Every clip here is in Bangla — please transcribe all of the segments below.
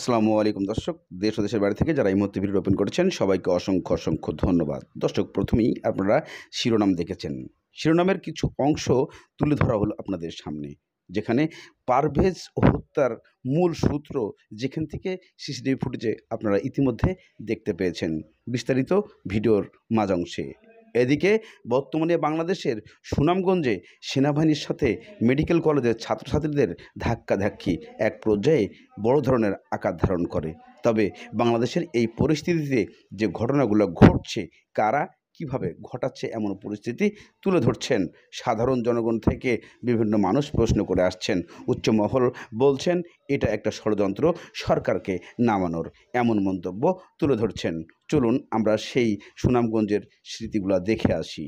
আসসালামু আলাইকুম দর্শক, দেশ ও দেশের বাইরে থেকে যারা এই মুহূর্তে ভিডিও ওপেন করেছেন সবাইকে অসংখ্য অসংখ্য ধন্যবাদ। দর্শক, প্রথমেই আপনারা শিরোনাম দেখেছেন। শিরোনামের কিছু অংশ তুলে ধরা হলো আপনাদের সামনে, যেখানে পারভেজ হত্যার মূল সূত্র যেখান থেকে সিসিটিভি ফুটেজে আপনারা ইতিমধ্যে দেখতে পেয়েছেন, বিস্তারিত ভিডিওর মাঝাংশে। এদিকে বর্তমানে বাংলাদেশের সুনামগঞ্জে সেনাবাহিনীর সাথে মেডিকেল কলেজের ছাত্রছাত্রীদের ধাক্কাধাক্কি এক পর্যায়ে বড় ধরনের আকার ধারণ করে। তবে বাংলাদেশের এই পরিস্থিতিতে যে ঘটনাগুলো ঘটছে, কারা কিভাবে ঘটাচ্ছে এমন পরিস্থিতি তুলে ধরছেন সাধারণ জনগণ থেকে বিভিন্ন মানুষ প্রশ্ন করে আসছেন। উচ্চমহল বলছেন এটা একটা ষড়যন্ত্র সরকারকে নামানোর, এমন মন্তব্য তুলে ধরছেন। চলুন আমরা সেই সুনামগঞ্জের স্মৃতিগুলো দেখে আসি।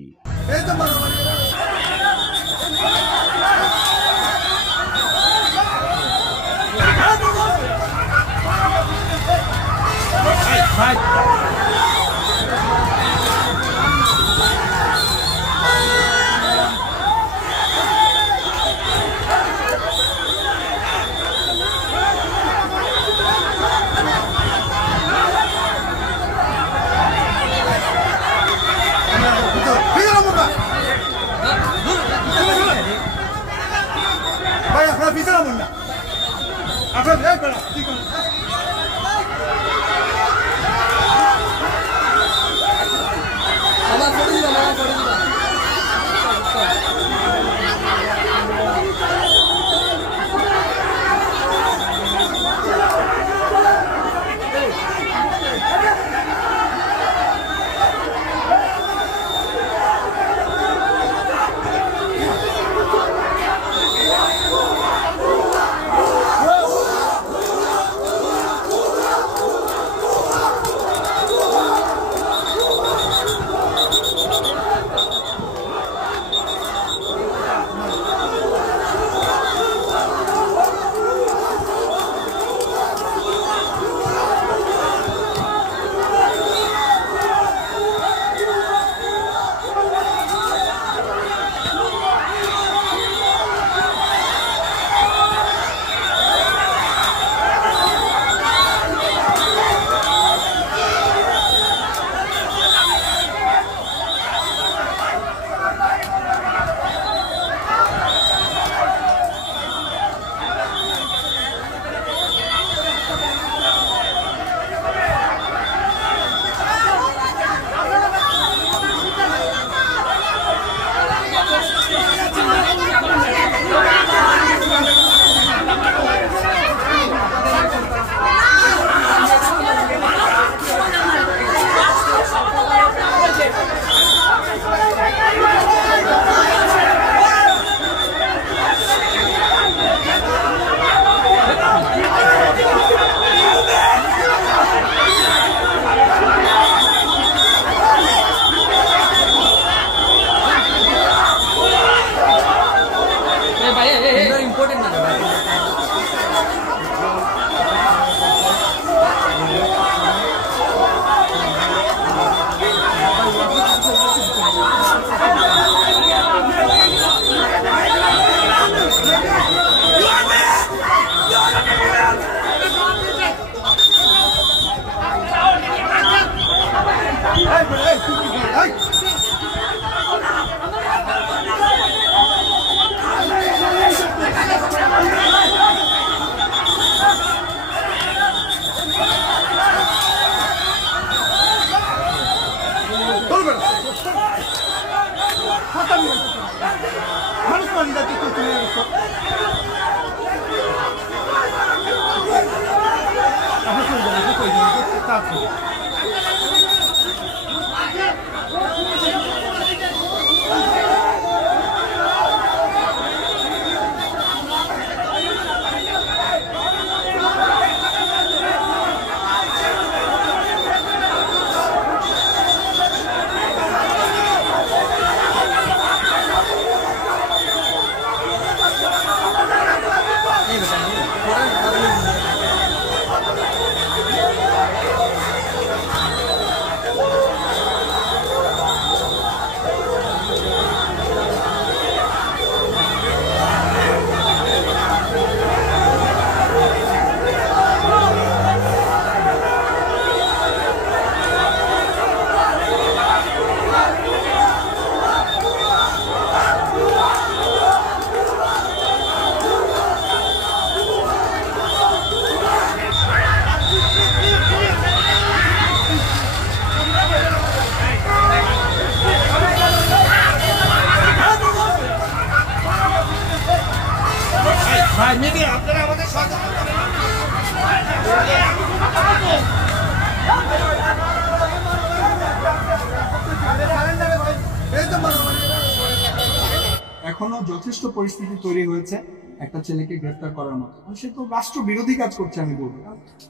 যথেষ্ট পরিস্থিতি তৈরি হয়েছে একটা ছেলেকে গ্রেফতার করার মতো। সে তো রাষ্ট্র বিরোধী কাজ করছে, আমি বলবো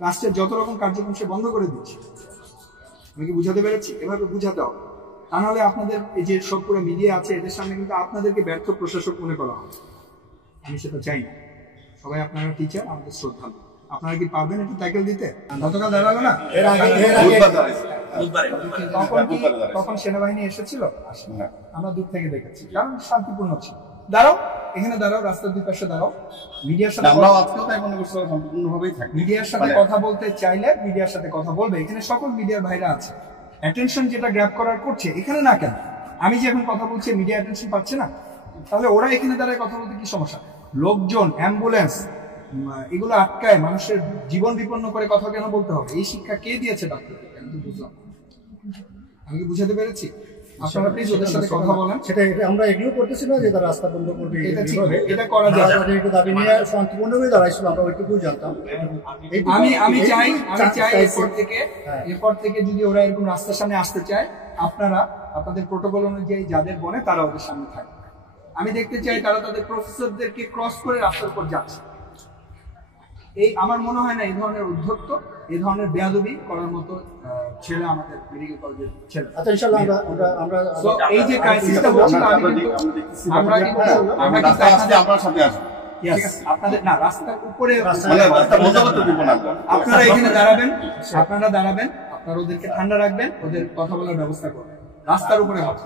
রাষ্ট্রের যত রকম কার্যক্রম সে বন্ধ করে দিচ্ছে। আমি কি বুঝাতে পেরেছি? এভাবে বুঝাতে হবে, তা নাহলে আপনাদের এই যে সব পুরো মিডিয়া আছে এদের সামনে কিন্তু আপনাদেরকে ব্যর্থ প্রশাসক মনে করা হবে। আমি সেটা চাই না। সবাই আপনারা টিচার, আমাদের শ্রদ্ধা। আপনারা কি পারবেন একটু ট্যাকেল দিতে? গতকাল দাঁড়ালো না, তখন সেনাবাহিনী এসেছিল, আমরা দূর থেকে দেখেছি, কারণ শান্তিপূর্ণ ছিল। দাঁড়াও, এখানে দাঁড়াও, রাস্তার দুই পাশে দাঁড়াও। মিডিয়ার সাথে মিডিয়ার সাথে কথা বলতে চাইলে মিডিয়ার সাথে কথা বলবে। এখানে সকল মিডিয়ার ভাইরা আছে, অ্যাটেনশন যেটা গ্র্যাব করার করছে। এখানে না কেন? আমি যে এখন কথা বলছি মিডিয়া অ্যাটেনশন পাচ্ছে না, তাহলে ওরা এখানে দাঁড়ায় কথা বলতে কি সমস্যা? লোকজন, অ্যাম্বুলেন্স, এগুলো আটকায় মানুষের জীবন বিপন্ন করে কথা কেন বলতে হবে? এই শিক্ষা কে দিয়েছে ডাক্তারকে? আমি তো বুঝলাম। আমি কি বুঝাতে পেরেছি? আপনারা প্লিজ ওদের সাথে কথা বলেন। সেটা আমরা এগ্রিও করতেছি না যে তারা রাস্তা বন্ধ করবে, এটা করা যায়। তাদের একটু দাবি নিয়ে শান্তিপূর্ণভাবে দাঁড়াইছিল, আমরা ওইটুকুই জানতাম। আমি চাই এরপর থেকে যদি ওরা এরকম রাস্তার সামনে আসতে চায়, আপনারা আপনাদের প্রোটোকল অনুযায়ী যাদের বনে তারা ওদের সামনে থাকবে। আমি দেখতে চাই তারা তাদের প্রফেসরদেরকে ক্রস করে রাস্তার উপর যাচ্ছে। এই আমার মনে হয় না এই ধরনের উদ্ধত্ত, এই ধরনের বেয়াদবি করার মতো ছেলে আমাদের মেডিকেল কলেজের ছেলে। আচ্ছা, ইনশাআল্লাহ আমরা এই যে ক্রাইসিসটা হচ্ছিল, আমরা কিন্তু আপনার সাথে আসব। আপনাদের না, রাস্তার উপরে আপনারা এখানে দাঁড়াবেন, আপনারা ওদেরকে ঠান্ডা রাখবেন, ওদের কথা বলার ব্যবস্থা করবেন। রাস্তার উপরে হবে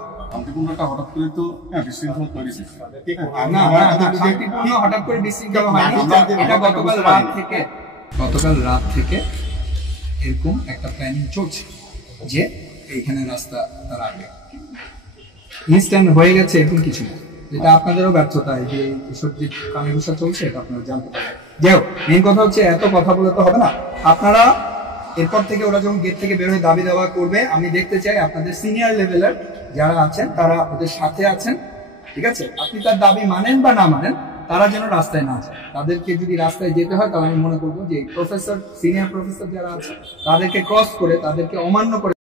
হঠাৎ করে তো বিশৃঙ্খলা তৈরি হঠাৎ করে বিশৃঙ্খলা হয়নি। এটা গতকাল রাত থেকে এরকম একটা প্ল্যানিং চলছে যে এইখানে রাস্তা তারা আগে ইনস্ট্যান্ট হয়ে গেছে, এরকম কিছু না। এটা আপনাদেরও ব্যর্থতা, যে এসব যে কানাঘুষা চলছে এটা আপনারা জানতে পারেন। যাই হোক, মেইন কথা হচ্ছে এত কথা বলে তো হবে না। আপনারা এরপর থেকে ওরা যখন গেট থেকে বের হয়ে দাবি দেওয়া করবে, আমি দেখতে চাই আপনাদের সিনিয়র লেভেলের যারা আছেন তারা ওদের সাথে আছেন, ঠিক আছে? আপনি তার দাবি মানেন বা না মানেন, তারা যেন রাস্তায় না যায়। তাদেরকে যদি রাস্তায় যেতে হয় তাহলে আমি মনে করবো যে প্রফেসর, সিনিয়র প্রফেসর যারা আছে তাদেরকে ক্রস করে, তাদেরকে অমান্য করে